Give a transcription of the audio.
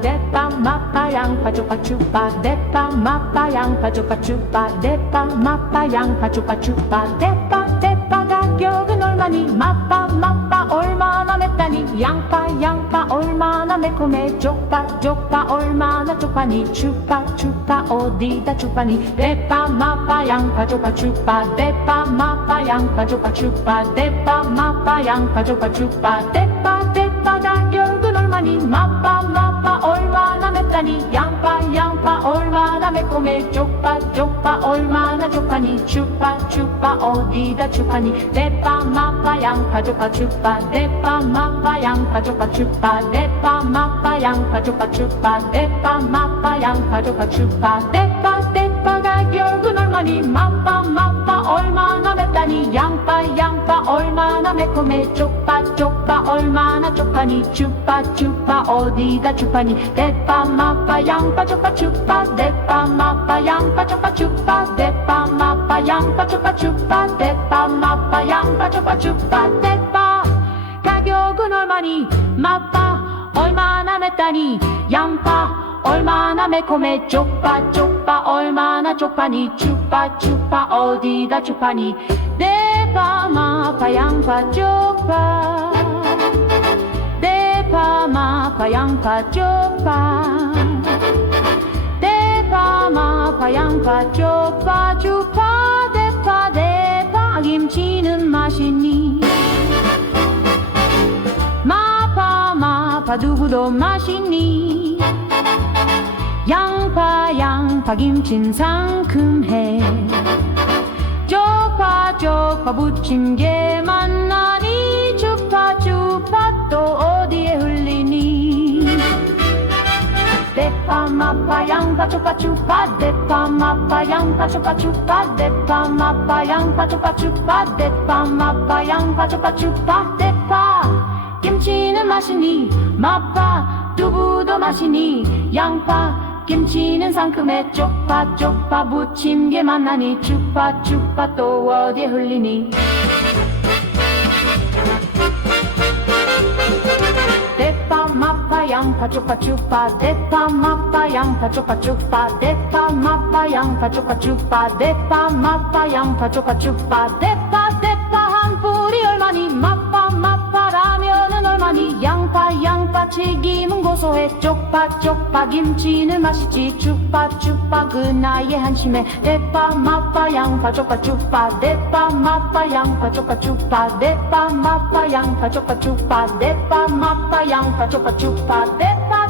대빵 마파 양파 주파 주파 대빵 마파 양파 주파 주파 대빵 마파 양파 주파 주파 대빵 대빵 가격은 얼마니? 마파 마파 얼마나 맵다니? 양파 양파 얼마나 매콤해? 쪽파 쪽파 얼마나 쪽파니? 주파 주파 어디다 주파니? 대파 마파 양파 주파 주파 대파 마파 양파 주파 주파 대파 마파 양파 주파 주파 대파 대파 가격 은 얼마니 마파 마파 얼마나 맵다니. 양파 양파 얼마나 매콤해. 쪽파 쪽파 얼마나 쪽파니. 주파 주파 어디다 주파니. 대파 마파 양파 주파 주파 대파 마파 양파 주파 주파 대파 마파 양파 주파 주파 대파 마파 양파 주파 대파 대파 얼마니 마파 마파 얼마나 맵다니. 양파 양파 얼마나 매콤해. 쪽파 쪽파 얼마나 쪽파니. 주파 주파 어디가 주파니. 대파 마파 양파 쪽파 주파 대파 마파 양파 쪽파 주파 대파 마파 양파 쪽파 주파 대파 마파 양파 쪽파 주파 대파 가격은 얼마니? 마파 얼마나 맵다니? 양파 얼마나 매콤해. 쪽파 쪽파 얼마나 쪽파니. 주파 주파 어디다 주파니. 대파 마파 양파 쪽파. 대파 마파 양파 쪽파. 대파 마파 양파 쪽파. 주파 대파 대파. 김치는 맛있니? 마파 마파. 두부도 맛있니 양파 양파 김친 상큼해. 쪽파 쪽파 부침개 만나니 주파 주파 또 어디에 흘리니? 대파 마파 양파 쪽파 주파 대파 마파 양파 쪽파 주파 대파 마파 양파 쪽파 주파 대파 마파 양파 쪽파 주파 대파. 김치는 맛있니 마파 두부도 맛있니 양파 김치는 상큼해. 쪽파 쪽파 부침개 만나니. 주파 또 어디에 흘리니? 대파 마파 양파 쪽파 주파. 대파 마파 양파 쪽파 주파. 대파 마파 양파 쪽파 주파. 대파 마파 양파 쪽파 대파. 대파 얼마니 양파 양파 튀김은 고소해. 쪽파 쪽파 김치는 맛있지. 주파 주파 그 나이에 한심해. 대파 마파 양파 쪽파 주파. 대파 마파 양파 쪽파 주파. 대파 마파 양파 쪽파 주파. 대파 마파 양파 쪽파 주파. 대파